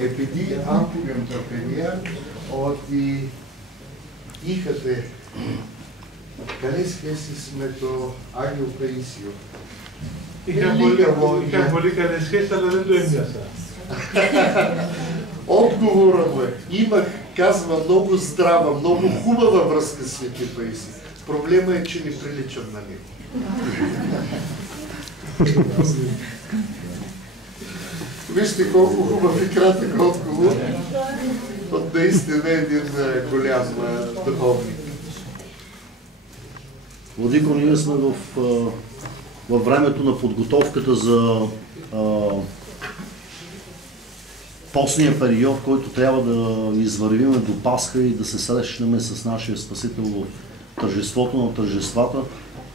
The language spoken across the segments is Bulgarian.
Επειδή άκουγαν τα παιδιά ότι είχατε καλές σχέσεις με το Άγιο Παΐσιο. Είχα πολύ καλές σχέσεις, αλλά δεν το έμοιασα. Отговора му е, имах, казва, много здрава, много хубава връзка с Свети Паисий. Проблема е, че не приличам на него. Вижте колко хубав и кратък отговор от наистина един голям духовник. Владико, ние сме във времето на подготовката за постния период, който трябва да извървим до Пасха и да се срещнем с нашия Спасител в тържеството на тържествата.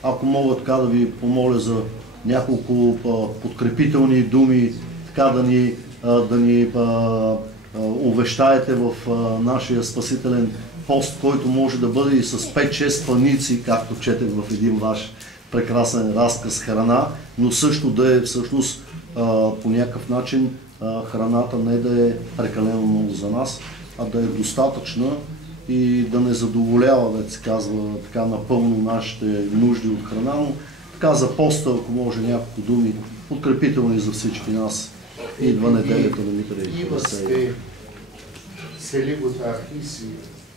Ако мога така да ви помоля за няколко подкрепителни думи, така да ни увещаете в нашия спасителен пост, който може да бъде и с 5-6 паници, както четех в един ваш прекрасен разказ храна, но също да е всъщност по някакъв начин храната не да е прекалено много за нас, а да е достатъчна и да не задоволява, да се казва, така напълно нашите нужди от храна, но така за поста, ако може няколко думи, подкрепителни за всички нас. Идва неделята на Митър и Има сте селигота архиси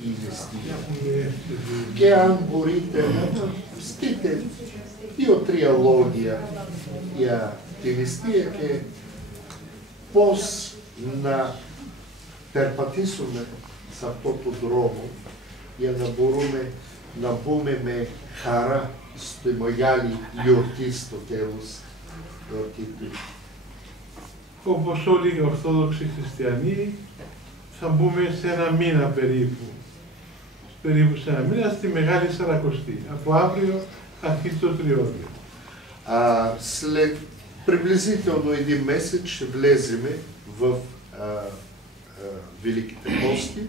и вестия. Ке амборите, стите и от триалогия я тивестия, ке пос на терпатисуме са по-подробно я набумеме хара стоимояли юртисто телус юртиту. Όπως όλοι οι Ορθόδοξοι Χριστιανοί, θα μπούμε σε ένα μήνα περίπου σε ένα μήνα, στη Μεγάλη Σαρακοστή. Από αύριο αρχίζει το Τριώδιο. След приблизително един месец ще влеземе в Великите пости.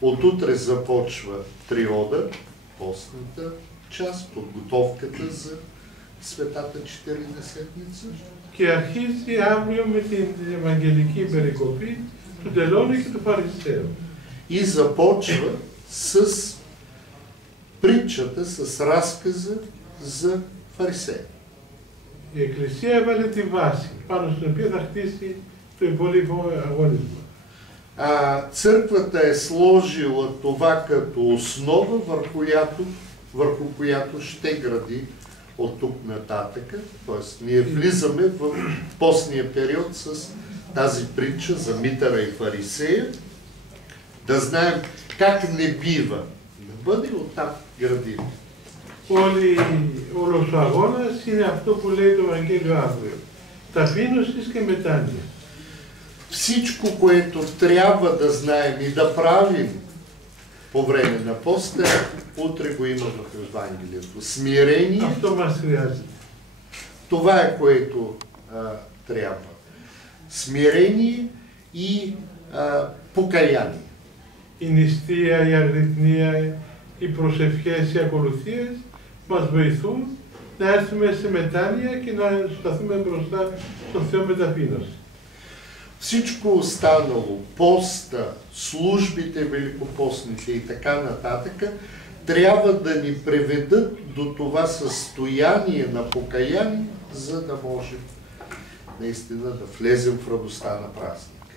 От утре започва Триода, постната част, подготовката за Светата Четиридесетница. Και αρχίζει αύριο με την Ευαγγελική περικοπή του τελώνη και του Φαρισαίου. И започва с притчата, с разказа за фарисея. Η Εκκλησία έβαλε τη βάση πάνω στην οποία θα χτίσει το υπόλοιπο αγώνισμα. Църквата е сложила това като основа, върху която ще гради от тук нататък. Т.е. ние влизаме в постния период с тази притча за Митъра и Фарисея, да знаем как не бива да бъде, оттам градим. Όλος ο αγώνας είναι αυτό που λέει το Ευαγγέλιο αύριο. Ταπείνωσης και μετάνοια. Всичко, което трябва да знаем и да правим по време на поста, утре го има в Евангелието. Смирение. Αυτό μας χρειάζεται. Това е което трябва. Смирение и покаяние. Η νηστεία, η αγρυπνία, οι προσευχές, οι ακολουθίες μας βοηθούν να έρθουμε σε μετάνοια και να σταθούμε μπροστά στον Θεό με ταπείνωση. Всичко останало, поста, службите великопостните и така нататък, трябва да ни приведат до това състояние на покаяние, за да можем наистина да влезем в радостта на празника.